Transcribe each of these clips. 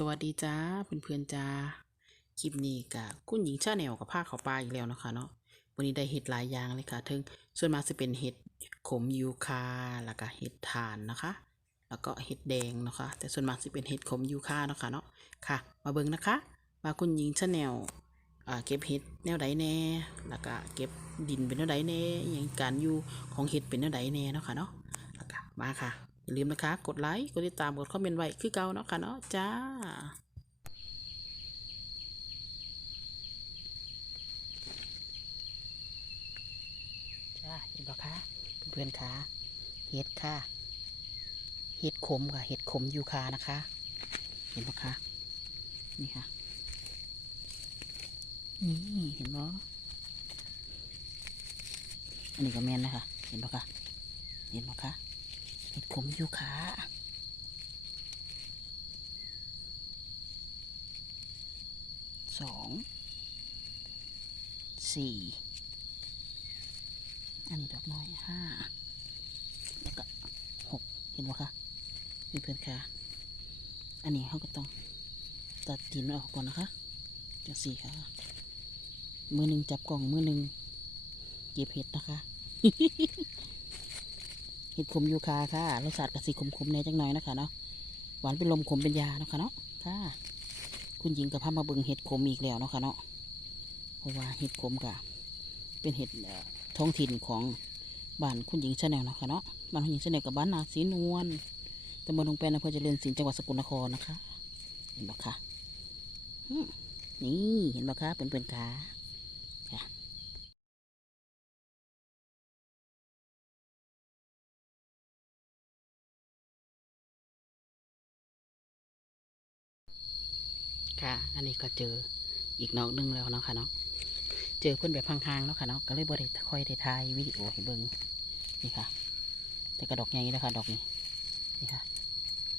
สวัสดีจ้าเพื่อนๆจ้าคลิปนี้กับคุณหญิงชาแนลกับผ้าขาวปลาอีกแล้วนะคะเนาะวันนี้ได้เห็ดหลายอย่างเลยค่ะถึงส่วนมากจะเป็นเห็ดขมยูคาแล้วก็เห็ดถ่านนะคะ แล้วก็เห็ดแดงนะคะ แต่ส่วนมากจะเป็นเห็ดขมยูคาเนาะคะเนาะค่ะ มาเบิ่งนะคะว่าคุณหญิงชาแนลเก็บเห็ดแนวใดแน่ แล้วก็เก็บดินเป็นแนวใดแน่อย่างการอยู่ของเห็ดเป็นแนวใดแน่เนาะค่ะเนาะแล้วก็มาค่ะ อย่าลืมนะคะ กดไลค์ กดติดตาม กดคอมเมนต์ไว้ คือเก่าเนาะค่ะเนาะจ้าจ้าเห็นปะคะเพื่อนๆคะเห็ดค่ะ เห็ดขมค่ะ เห็ดขมยูคานะคะ เห็นปะคะ นี่ค่ะ นี่เห็นบ่อันนี้ก็แมนนะคะ เห็นปะคะ เห็นปะคะ ห็ดขมยูคาสองสี่อันดอกน้อยห้าแล้วก็หกเห็นไหมคะเพื่อนๆค่ะ อันนี้เขาก็ต้องตัดดินออกก่อนนะคะจังสี่ค่ะ มือหนึ่งจับกล่องมือหนึ่งเก็บเห็ดนะคะ ห็ดขมยูคาค่ะรสชาติกะสีขมๆในจังหน่อยนะคะเนาะหวานเป็นลมขมเป็นยาเนาะค่ะเนาะค่ะ คุณหญิงกับพามาเบิงเห็ดขมอีกแล้วเนาะค่ะเนาะเพราะว่าเห็ดขมกะเป็นเห็ดท้องถิ่นของบ้านคุณหญิงชาแนลเนาะค่ะเนาะบ้านคุณหญิงชาแนลกับบ้านนาสีนวลตำบลลงแปนอำเภอเจริญศิลป์จังหวัดสกลนครนะคะ เห็นปะคะนี่เห็นปะคะเป็นเป็นขา ค่ะ อันนี้ก็เจออีกนอกหนึงแล้วเนาะค่ะเนาะ เจอเพื่อนแบบพังๆเนาะค่ะเนาะ ก็เลยบ่ได้ค่อยได้ถ่ายวิดีโอให้เบิ่งนี่ค่ะ แต่กระดอกใหญ่แล้วค่ะ ดอกนี้ นี่ค่ะ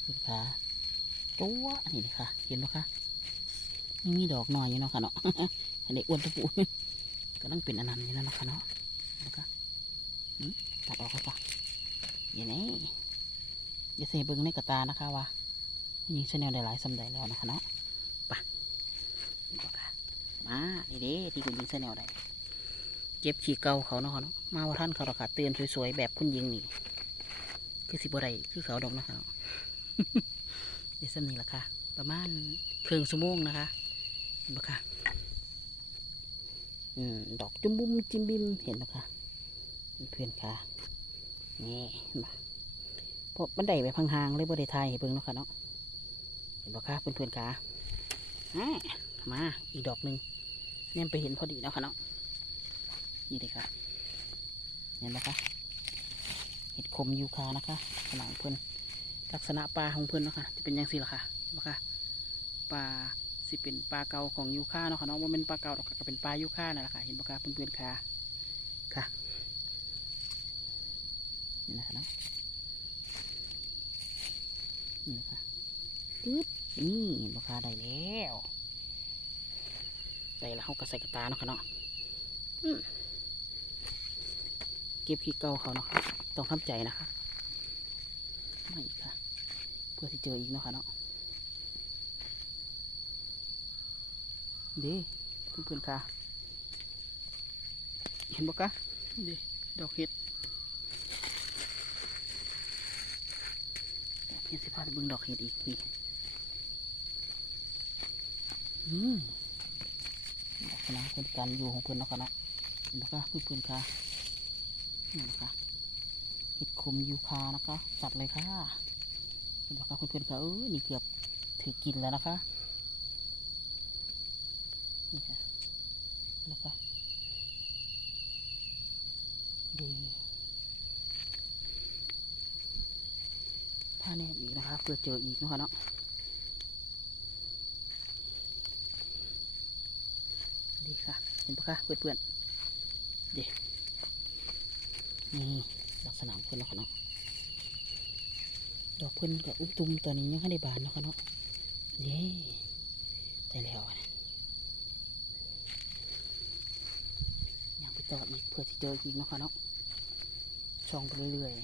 ขึ้นขาตัวอันนี้เลยค่ะ เห็นไหมคะยังมีดอกหน่อยอยู่เนาะค่ะเนาะ อันนี้อ้วนตะปูก็ต้องเป็นอันนั้นอยู่แล้วเนาะค่ะเนาะนะคะหืมตัดออกแล้วปะอย่างนี้อย่าเสเบิ่งในกระตานะคะว่ายิงชแนลได้หลายสำใดแล้วนะคะเนาะบอกค่ะ มาดีเด้ที่คุณยิงเสนวได้เก็บขี้เก่าเขาเนาะเนาะมาว่าท่านเขารอกค่ะเตือนสวยๆแบบคุณยิงนี่คือสิบอะไรคือเขาดอกนะค่ะเดี๋ยวสำนีละค่ะ ประมาณครึ่งชั่วโมงนะคะเห็นปะคะอืมดอกจุ่มบุ้มจิ้มบิมเห็นปะคะเพื่อนค่ะนี่เห็นปะพราะมันได้ไปพังหางเลยบ่ได้ทายให้เบิ่งเนาะค่ะเนาะเห็นปะคะเพื่อนๆค่ะอ่มาอีกดอกหนึ่ง เนี่ยไปเห็นพอดีแล้วค่ะเนาะนี่เลยค่ะเห็นไหมคะเห็ดขมยูคานะคะขนาดเพื่อนลักษณะปลาของเพื่อนเนาะค่ะจะเป็นยังสิล่ะค่ะเห็นไหมคะปลาสิเป็นปลาเก่าของยูคาเนาะค่ะเนาะว่าเป็นปลาเก่าหรอกก็เป็นปลายูคานั่นแหละค่ะเห็นไหมคะเพื่อนๆค่ะค่ะนี่นะคะเนาะนี่นะคะปึ๊บนี่เห็นไหมคะได้แล้ว ใส่แล้วเขาก็ใส่กระตาเนาะค่ะเนาะอืมเก็บขี้เก่าเขาเนาะค่ะต้องทำใจนะคะมาอีกค่ะ เพื่อที่เจออีกเนาะค่ะเนาะเดีเพื่อนๆค่ะ เห็นบ่กะเดีดอกเห็ดดอกเห็ดสิพาไปเบิ่งดอกเห็ดอีกนี่อืม ลักษณะเป็นการอยู่ของเพื่อนเนาะค่ะเนาะเห็นไหมคะเพื่อนๆค่ะนี่นะคะเห็ดคมยูคานะคะจัดเลยค่ะเห็นไหมคะเพื่อนๆค่ะเออนี่เกือบถือกินแล้วนะคะนี่ค่ะนะคะดูผ้าแนบอีกนะคะเพื่อเจออีกเนาะคะเนาะ ดีค่ะ เห็นปะคะเพื่อนๆเดี๋ยวนี่ลักษณะของเพื่อนเนาะค่ะเนาะดอกเพื่อนกับอุ้มตุ้มตอนนี้ยังไม่ได้บานเนาะค่ะเนาะเย้ได้แล้วอะยังไปต่ออีกเพื่อที่เจออีกเนาะค่ะเนาะช่องไปเรื่อยๆ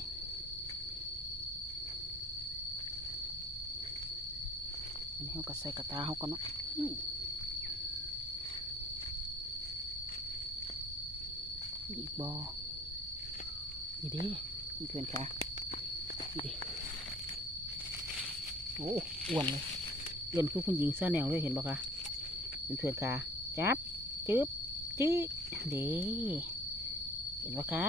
อันนี้เขาก็ใส่กระตาเขาก็เนาะอืมอีก บอนี่เดิเพื่อนค่ะนี่เดิโอ้อ้วนเลยอ้วนคือคุณหญิงซาแนวเลยเห็นบ่คะเพื่อนๆค่ะจับจึ๊บจี้เดีเห็นบ่คะ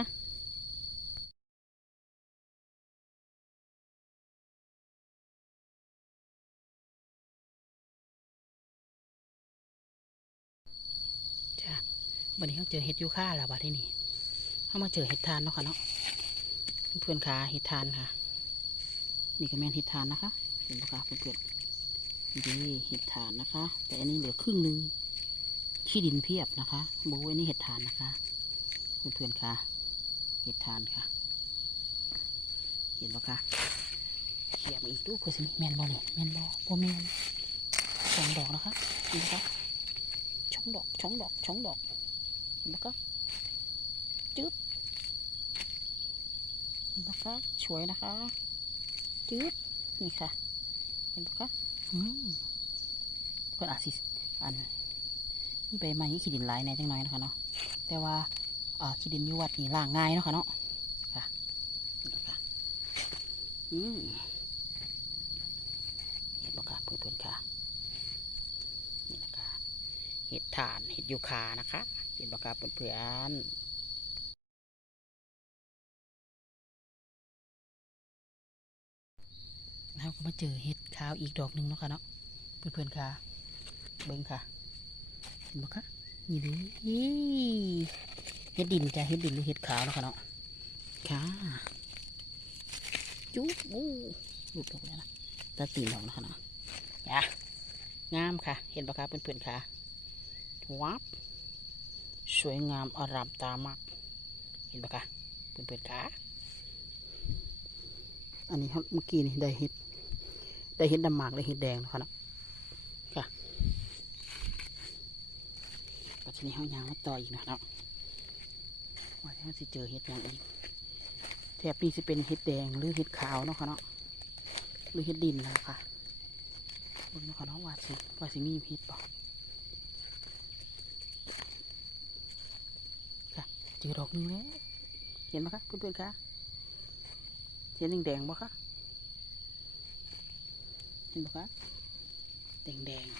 จ้ะวันนี้เขาเจอเห็ดยูค่าแล้วบัดที่นี่ เขามาเจอเห็ดทานเนาะค่ะเนาะเพื่อนๆค่ะเห็ดทานค่ะ นี่ก็แม่นเห็ดทานนะคะเห็นปะคะเพื่อนๆดีเห็ดทานนะคะ แต่อันนี้เหลือครึ่งหนึ่งขี้ดินเพียบนะคะโบไว้นี่เห็ดทานนะคะ เพื่อนๆค่ะเห็ดทานค่ะ เห็นปะคะเขียมาอีกดูเพื่อสิแมนบอเนี่ยแมนบอโบแมนสองดอกนะคะเห็นปะคะช่องดอกช่องดอกช่องดอกเห็นไหมคะจึ๊บ นไหมคะสวยนะคะจึ๊บนี่ค่ะ เห็นไหมคะอืมเพื่อนอาจสิอันนี่ใบไม้นี่ขีดินหลายแน่จังหน่อยนะคะเนาะแต่ว่าอ่าขีดินอยูวัดนี่ล่างง่ายเนาะค่ะเนาะค่ะนี่ค่ะอืมเห็นไหมคะเพื่อนๆค่ะนี่นะคะเห็ดถ่านเห็ดยูคานะคะ เห็นปะครับเพื่อนๆ เราก็มาเจอเห็ดขาวอีกดอกหนึ่งเนาะค่ะเนาะเพื่อนๆค่ะ เบิ้งค่ะ เห็นปะคะนี่ดิเห็ดดินจ้ะเห็ดดินหรือเห็ดขาวเนาะค่ะเนาะค่ะจุ๊บโอ้รูปดอกเลยนะตาตีนดอกนาะคะเนาะจ้ะงามค่ะ เห็นปะคะเพื่อนๆค่ะวับสวยงามอารามตามาก เห็นปะคะเพื่อนๆค่ะอันนี้ครับเมื่อกี้นี่ได้เห็ด ได้เห็ดดำหมากได้เห็ดแดงนะคะเนาะค่ะปัจจุบันเขายางมาต่ออีกนะครับว่าเขาจะเจอเห็ดอย่างอีกแถบนี้จะเป็นเห็ดแดงหรือเห็ดขาวเนาะค่ะเนาะหรือเห็ดดินนะคะบิ่งเนาะค่ะเนาะว่าสิว่าสิมีเห็ดบอกเจอดอกหนึงแล้วเห็นไหมคะเพื่อนๆคะเห็นแดงๆบ่คะ ห็นบ่คะแดงแดงๆ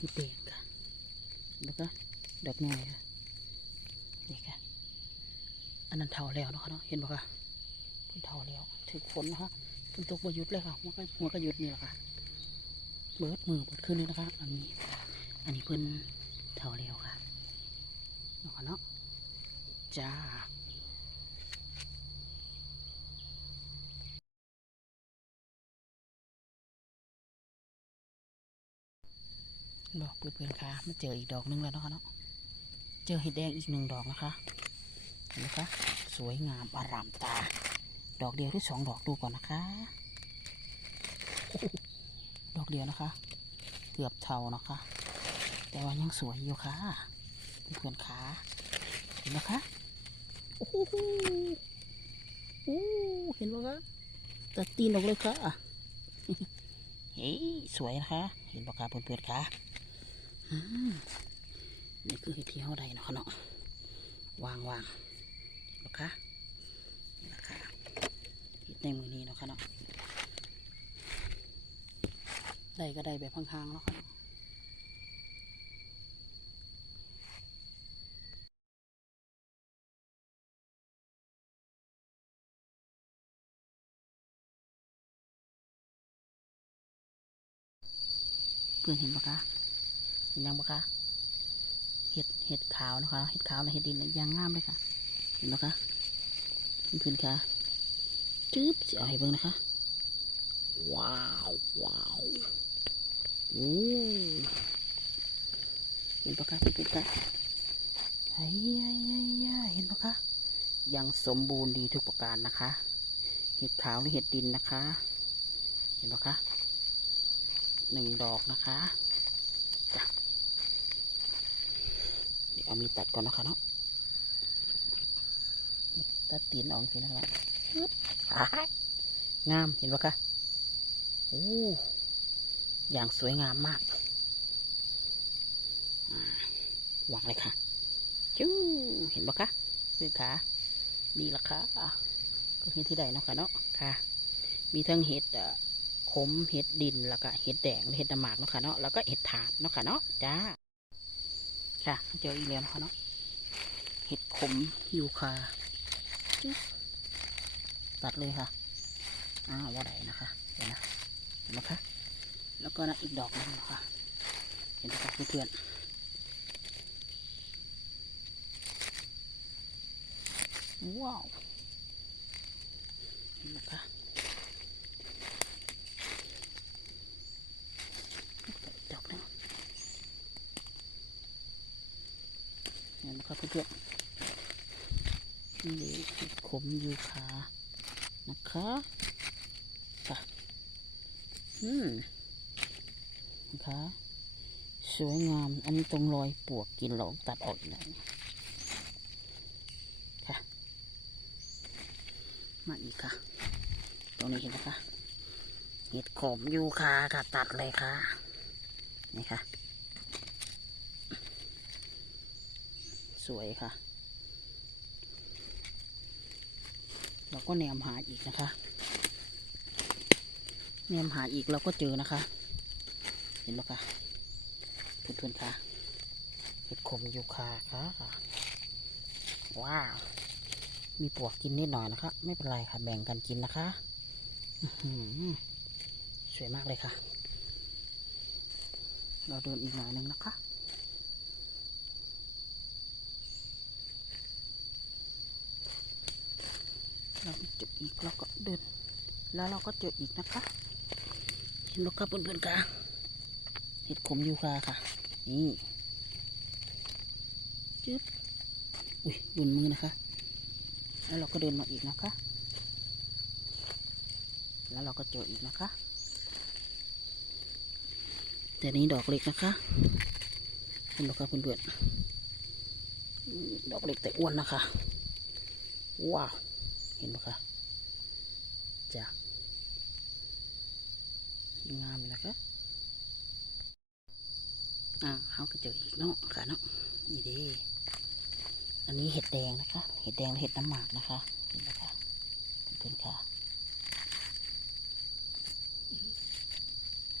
นี่แดงค่ะเห็นบ่คะดอกน้อยค่ะนี่ค่ะอันนั้นเท่าแล้วนะคะเนาะเห็นบ่คะเพิ่นเท่าแล้วถึงฝนนะคะฝนตกบ่หยุดเลยค่ะหัวก็หัวก็หยุดนี่แหละค่ะเบิดมือเบิดขึ้นเลยนะคะ อันนี้ อันนี้เพิ่นเท่าแล้วค่ะเนะคะเนาะจ้า บอกเพื่อนๆค่ะมาเจออีกดอกหนึงแล้วเนาะคะเนาะเจอเห็ดแดงอีกหนึ่งดอกนะคะเห็นไหมคะสวยงามอารามตา ดอกเดียวหรือสองดอกดูก่อนนะคะ ดอกเดียวนะคะ เกือบเท่านะคะ แต่ว่ายังสวยอยู่ค่ะเพื่อนๆขาเห็นไหมคะโอ้โหโอ้เห็นไหมคะตัดตีนออกเลยค่ะเฮ้ยสวยนะคะ เห็นปะคะเพื่อนๆคะ นี่คือเห็ดที่เฮาใดเนาะค่ะเนาะวางวางนะคะนะคะเห็ดในมือนี้เนาะค่ะเนาะได้ก็ได้แบบห่างๆเนาะค่ะเนาะเพื่อนเห็นปะคะ เห็นยังปะคะเห็ดเห็ดขาวนะคะเห็ดขาวในเห็ดดินนะยังงามเลยค่ะเห็นปะคะเพื่อนๆค่ะจื๊บจะเอาให้เบิ่งนะคะ ว้าวว้าวโอ้เห็นปะคะเพื่อนๆค่ะไอ้ยายยยยยเห็นปะคะยังสมบูรณ์ดีทุกประการนะคะ เห็ดขาวหรือเห็ดดินนะคะ เห็นปะคะหนึ่งดอกนะคะ เอามีตัดก่อนนะคะเนาะตัดตีนออกทีนะครับงามเห็นปะคะโอ้อย่างสวยงามมากวางเลยค่ะจู้เห็นปะคะเพื่อนขานี่ละค่ะก็เห็นที่ใดเนาะค่ะเนาะค่ะ มีทั้งเห็ดขมเห็ดดินแล้วก็เห็ดแดงเห็ดน้ำหมากเนาะค่ะเนาะแล้วก็เห็ดถาดเนาะค่ะเนาะจ้า ค่ะเจออีกแล้วเนาะค่ะเนาะเห็ดขมยูคาจึ๊บตัดเลยค่ะอ้าวว่าไหนนะคะเดี๋ยวนะเห็นไหมคะแล้วก็นะอีกดอกนึงนะคะเห็นไหมคะเพื่อนว้าวเห็นไหมคะ ดอกหนึงเห็นไหม ครับเพื่อนนี่ขมยูคานะคะค่ะอืมนะคะสวยงาม อันนี้ตรงรอยปวกกินหลงตัดออกอีกแล้วค่ะ มาอีกค่ะ ตรงนี้เห็นไหมคะเห็ดขมยูคาค่ะ ตัดเลยค่ะ นี่ค่ะ สวยค่ะ เราก็แนมหาอีกนะคะ แนมหาอีกเราก็เจอนะคะ เห็นไหมคะเพื่อนๆค่ะเห็ดขมยูคาค่ะ ว้าว มีปวกกินนิดหน่อยนะคะ ไม่เป็นไรค่ะ แบ่งกันกินนะคะสวยมากเลยค่ะ เราเดินอีกหน่อยหนึงนะคะ เราเจออีกเราก็เดิน แล้วเราก็เจออีกนะคะเห็นไหมครับเพื่อนๆค่ะเห็ดขมยูคาค่ะ นี่จึ๊บอุ้ยบุนมือนะคะ แล้วเราก็เดินมาอีกนะคะ แล้วเราก็เจออีกนะคะ แต่นี้ดอกเล็กนะคะเห็นไหมครับเพื่อนๆดอกเล็กแต่อ้วนนะคะ ว้าว เห็นไหมคะจ้ะงามเลยนะคะอ่าเขาก็เจออีกเนาะค่ะเนาะนี่ดีอันนี้เห็ดแดงนะคะ เห็ดแดงและเห็ดน้ำหมากนะคะเห็นไหมคะเพื่อนค่ะ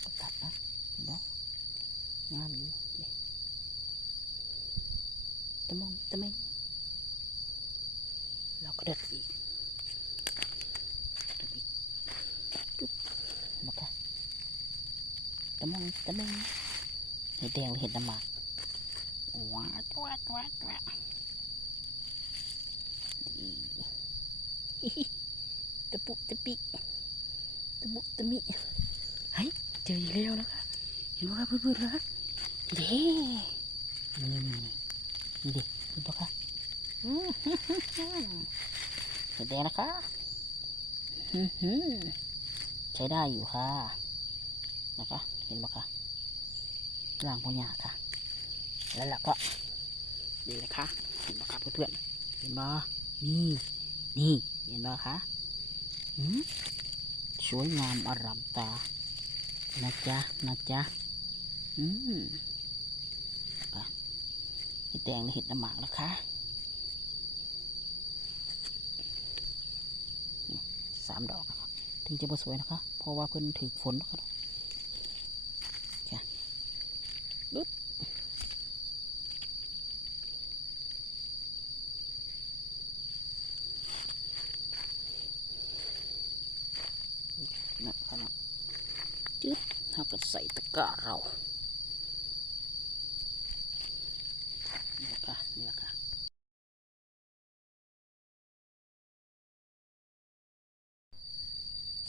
ก็ตัดนะเห็นไหมงามอยู่เด้ตะมองตะเมงเราก็เด็ดอีกเด็ดอีกปุ๊บเห็นไหมคะตะมองตะเมงเห็ดแดงหรือเห็ดน้ำหมากว้าวจ้วจ้วจ้วอี ตะปุตะปิตะมุตะมิเฮ้ยเจออีกแล้วนะคะ เห็นไหมคะเพื่อนๆคะเด้นี่นี่นี่ดิเห็นปะคะอื้อหือหือหือเห็ดแดงนะคะใช้ได้อยู่ค่ะ นะคะ เห็นปะคะล่างพญาค่ะ แล้วเราก็ดีนะคะ เห็นปะคะเพื่อนๆ เห็นปะนี่ นี่ เห็นปะคะสวยงามอร่ามตา นะจ๊ะ นะจ๊ะ อืมค่ะเห็ดแดงเห็ดน้ำหมากนะคะสามดอกนะคะถึงจะบสวยนะคะ เพราะว่าเพิ่นถือฝนนะคะค่ะดุดนะคะเนะจึ๊บเราก็ใส่ตะกร้าเรา นี่แหละค่ะ นี่แหละค่ะ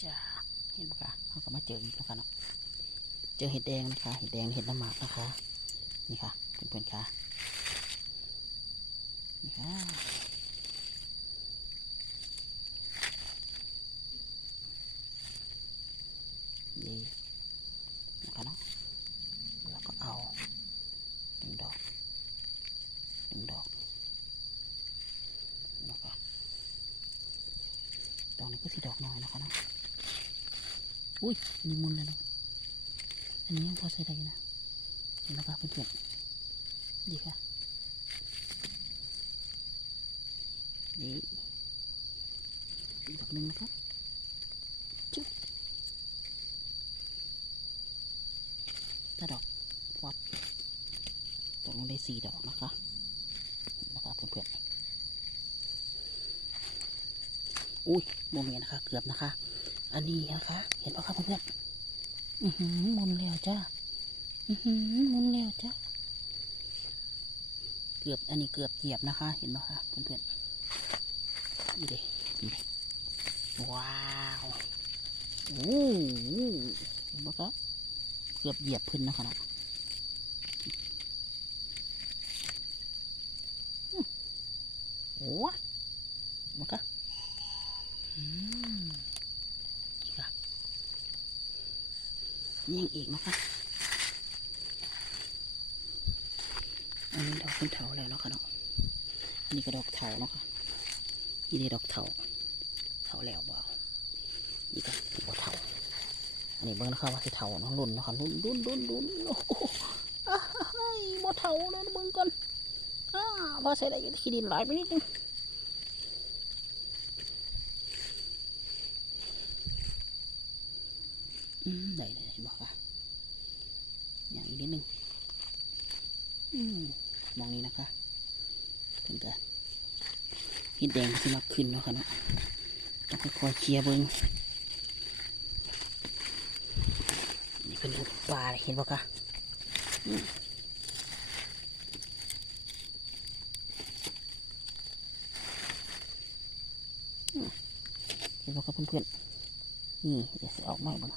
จ้า เห็นปะคะเขาก็มาเจออีกแล้วค่ะเนาะ เจอเห็ดแดงนะคะ เห็ดแดงเห็ดน้ำหมากนะคะ นี่ค่ะเพื่อนๆค่ะนี่ค่ะนี่นะคะเนาะแล้วก็เอาหนึ่งดอกหนึ่งดอกนะคะดอกนี้ก็สีดอกน้อยนะคะเนาะอุ้ยอันนี่มุนเลยเนาะ อันนี้ยังพอใช้ได้นะเห็นแล้วค่ะเพื่อนๆดีค่ะนี่ดอกหนึ่งนะครับจุ๊บถ้าดอกวับตกลงได้สี่ดอกนะคะนะคะเพื่อนๆอุ้ยโมเมนนะคะ เกือบนะคะ อันนี้นะคะ เห็นปะครับเพื่อนๆ มุนแล้วจ้าหมุนแล้วจ้าเกือบอันนี้เกือบเหยียบนะคะ เห็นปะคะเพื่อนๆนี่เด็นี่เด้ว้าวโอ้โหเห็นปะครับเกือบเหยียบพื้นนะคะนะอืมโอ้เห็นปะคะอืม อีกอะ ยังอีกนะคะอันนี้ดอกเป็นเถาแล้วเนาะค่ะเนาะอันนี้ก็ดอกเถาเนาะค่ะนี่ได้ดอกเถาเถาแล้วบ่เอานี่ก็บ่เถาอันนี้เบิ่งนะคะว่าสิเถาเนาะรุ่นเนาะค่ะรุ่นรุ่นรุ่นรุ่นโอ้โหอ้ายบ่เถาเลยเบิ่งก่อนอ้าพอใส่ได้อยู่ที่ดินหลายไปนิดนึง อืมได้ได้บอกว่าอย่างอีกนิดนึงอื มมองนี้นะคะถึงจะหิดแดงที่รับขึ้นเนาะค่ะเนาะต้องค่อยๆเคลียร์เบิ้งนี่เป็นอุดปลาเห็นปะคะเห็นปะคะเพื่อนๆนี่เดี๋ยวจะออกมาบ้าง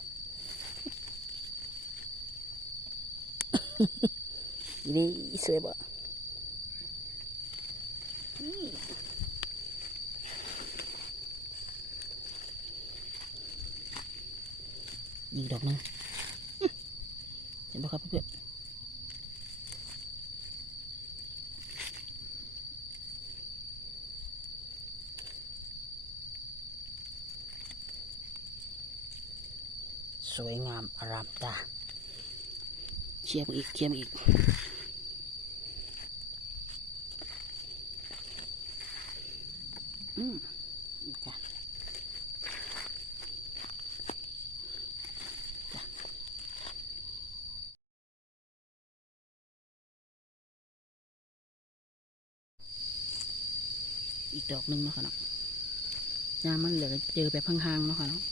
นี่สวยบ่อีกดอกหนึงเห็นปะครับเพื่อนสวยงามอารามตาเชียร์มอีกเชียร์มอีก อืมนี่จ้ะจ้ะ อีกดอกหนึ่งเนาะค่ะเนาะยางมันเหลือเจอแบบห่างๆเนาะค่ะเนาะ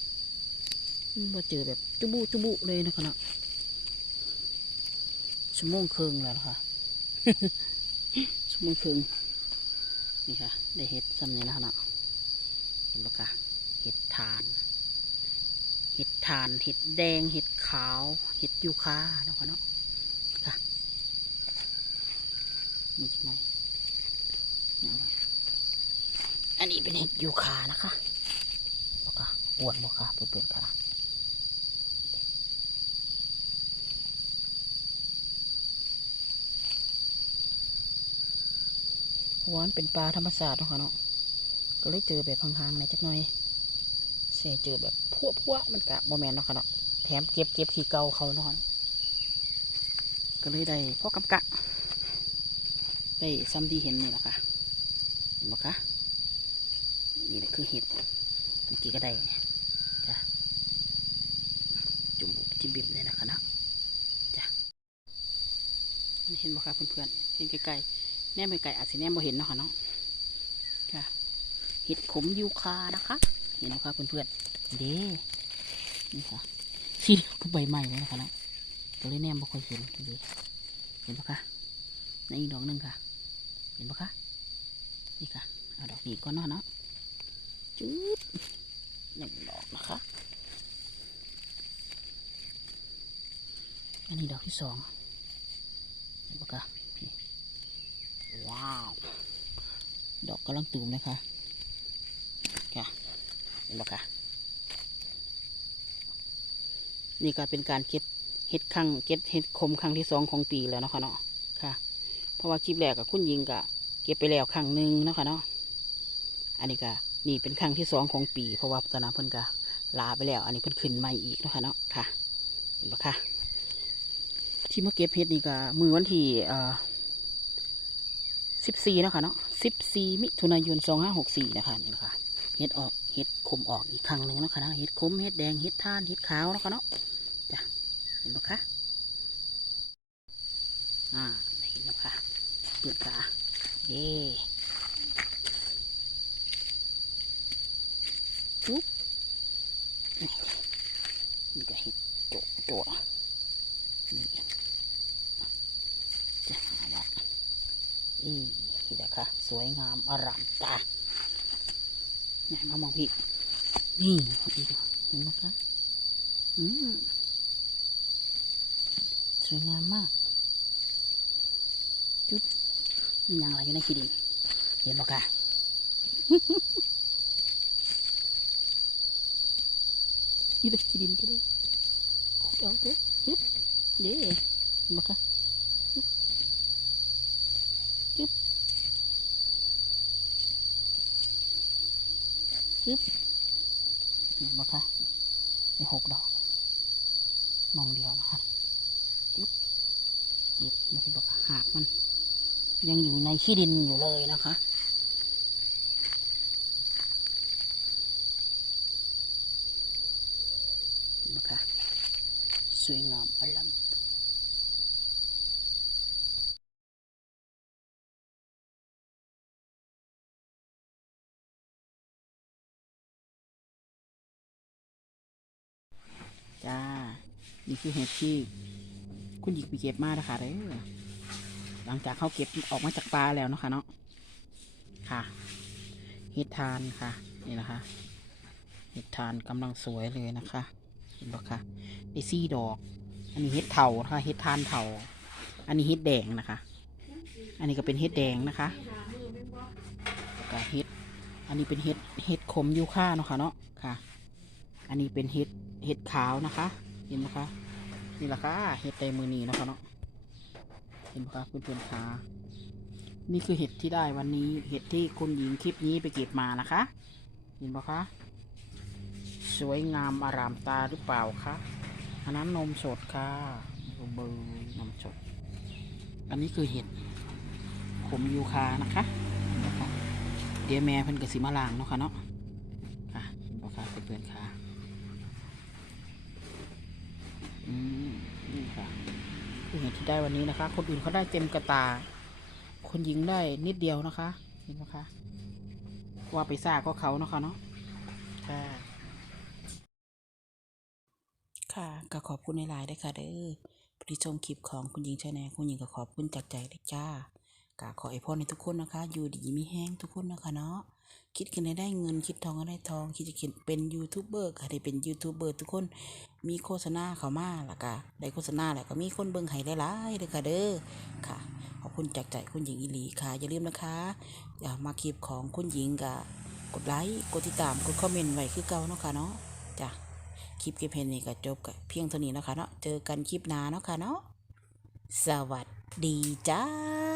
อืมบ่เจอแบบจุบุจุบุเลยนะค่ะเนาะชั่วโมงครึ่งแล้วนะคะชั่วโมงครึ่งนี่ค่ะ ได้เห็ดซ้ำนี่แล้วเนาะเห็นปะคะเห็ดทาน เห็ดทาน เห็ดแดง เห็ดขาว เห็ดยูคาเนาะค่ะเนาะค่ะมีจักหน่อยเอาไว้อั นี้เป็นเห็ดยูคานะคะปะคะอ้วนปะคะเปื่อนๆค่ะเพราะวามันเป็นปลาธรรมศาสตร์เนาะค่ะเนาะก็เลยเจอแบบห่างๆในอยจักหน่อยใช่เจอแบบพวกพวมันกะโมแมนเนาะค่ะเนาะแถมเก็บเก็บขี้เก่าเขานาะค่ะเนาะก็เลยได้พ่อกำกะได้ซ้ำที่เห็นนี่แหละค่ะเห็นไหมคะ นี่แหละคือเห็ดเมื่อกี้ก็ได้จ้ะจุ่มบุกจิ้มบิบเลยนะคะเนาะจ้ะเห็นไหมคะเพื่อนๆเห็นไกลๆแนมไกลอาจจะแนมบ่เห็นเนาะค่ะเนาะค่ะเห็ดขมยูคานะคะเห็นไหมคะเพื่อนๆเด้นี่ค่ะที่ก็ใบใหม่เลยนะคะเนาะก็เลยแนมบ่ค่อยเห็นเด้เห็นปะคะในอีกดอกหนึ่งค่ะ เห็นปะคะนี่ค่ะเอาดอกนี้ก่อนเนาะเนาะ จุ๊บหนึ่งดอกนะคะ อันนี้ดอกที่สองเห็นปะว้าว ดอกกำลังตูมนะคะค่ะเห็นปะคะนี่ก็เป็นการเก็บเห็ดครั้งเก็บเห็ดคมครั้งที่สองของปีแล้วเนาะคะเนาะค่ะ เพราะว่าคลิปแรกกับคุณยิงกะเก็บไปแล้วครั้งหนึ่งเนาะคะเนาะอันนี้ก็ นี่เป็นครั้งที่สองของปีเพราะว่าตอนนั้นเพิ่นกะลาไปแล้ว อันนี้เพิ่นขึ้นใหม่อีกนะคะเนาะค่ะ เห็นปะคะที่มาเก็บเห็ดนี่ก็มือวันที่เอ่อสิบสี่นะคะเนาะสิบสี่มิถุนายนสองห้าหกสี่นะคะนี่นะคะเห็ดออกเห็ดขมออกอีกครั้งหนึ่งนะคะเนาะเห็ดขมเห็ดแดงเห็ดท่านเห็ดขาวนะคะเนาะจ้ะเห็นปะคะอ่าเห็นปะคะเปิดตาเยุ่๊บนี่นี่ก็เห็ดโจโจนี่จะหาว่าอืมนี่แหละค่ะสวยงามอร่ามตาไหนมามองพี่ นี่อีกเห็นไหมคะอืมสวยงามมาก จุ๊บมีอย่างอะไรอยู่ในขี้ดินเห็นไหมคะ อยู่ในขี้ดินก็ได้ขุดเอาเด้อฮึบเด้เห็นไหมคะจุ๊บจุ๊บจุ๊บเห็นไหมคะในหกดอก มองเดียวนะคะจุ๊บเก็บไม่ใช่บอกว่าหากมัน ยังอยู่ในขี้ดินอยู่เลยนะคะเห็นไหมคะ สวยงามอลัมจ้า นี่คือเห็ดที่คุณหญิงไปเก็บมานะคะเด้อหลังจากเขาเก็บออกมาจากปลาแล้วเนาะคะเนาะ ค่ะ เห็ดทานค่ะ นี่นะคะ เห็ดทานกำลังสวยเลยนะคะ เห็นปะคะไอซี่ดอก อันนี้เห็ดเถานะคะเห็ดทานเถาอันนี้เห็ดแดงนะคะ อันนี้ก็เป็นเห็ดแดงนะคะแล้วก็เห็ด อันนี้เป็นเห็ดเห็ดขมยูค่าเนาะค่ะเนาะค่ะ อันนี้เป็นเห็ดเห็ดขาวนะคะ เห็นไหมคะนี่แหละค่ะเห็ดเตมือนีเนาะค่ะเนาะเห็นไหมคะเพื่อนๆคะนี่คือเห็ดที่ได้วันนี้ เห็ดที่คุณหญิงคลิปนี้ไปเก็บมานะคะ เห็นไหมคะ สวยงามอารามตาหรือเปล่าคะอันนั้นนมสดค่ะเบอร์นมสด อันนี้คือเห็ดขมยูคานะคะเห็นไหมคะเดี๋ยวแม่เพิ่นกสิมาลางเนาะค่ะเนาะค่ะเห็นไหมคะเพื่อนๆคะอืมนี่ค่ะคือเห็นที่ได้วันนี้นะคะ คนอื่นเขาได้เต็มกระตา คนหญิงได้นิดเดียวนะคะเห็นไหมคะว่าไปซ่าก็เขาเนาะค่ะเนาะค่ะ ค่ะก็ขอบคุณในไลน์ด้วยค่ะเด้อผู้ที่ชมคลิปของคุณหญิงชาแนลคุณหญิงก็ขอบคุณจากใจเลยจ้ากขอไอพรในทุกคนนะคะ อยู่ดีมีแห้งทุกคนนะคะเนาะคิดกันให้ได้เงินคิดทองก็ได้ทอง คิดจะเป็นยูทูบเบอร์ค่ะได้เป็นยูทูบเบอร์ทุกคนมีโฆษณาเขามาแล้วก็ได้โฆษณาแล้วก็มีคนเบิ่งให้หลายๆเลยค่ะเด้อค่ะขอบคุณจากใจคุณหญิงอีหลีค่ะ อย่าลืมนะคะ อย่ามาคลิปของคุณหญิงกับกดไลค์กดติดตามกดคอมเมนต์ไว้คือเก่าเนาะค่ะเนาะ คลิปเก็บเพนนี่ก็จบกับเพียงเท่านี้นะคะเนาะเจอกันคลิปหน้าเนาะค่ะเนาะสวัสดีจ้า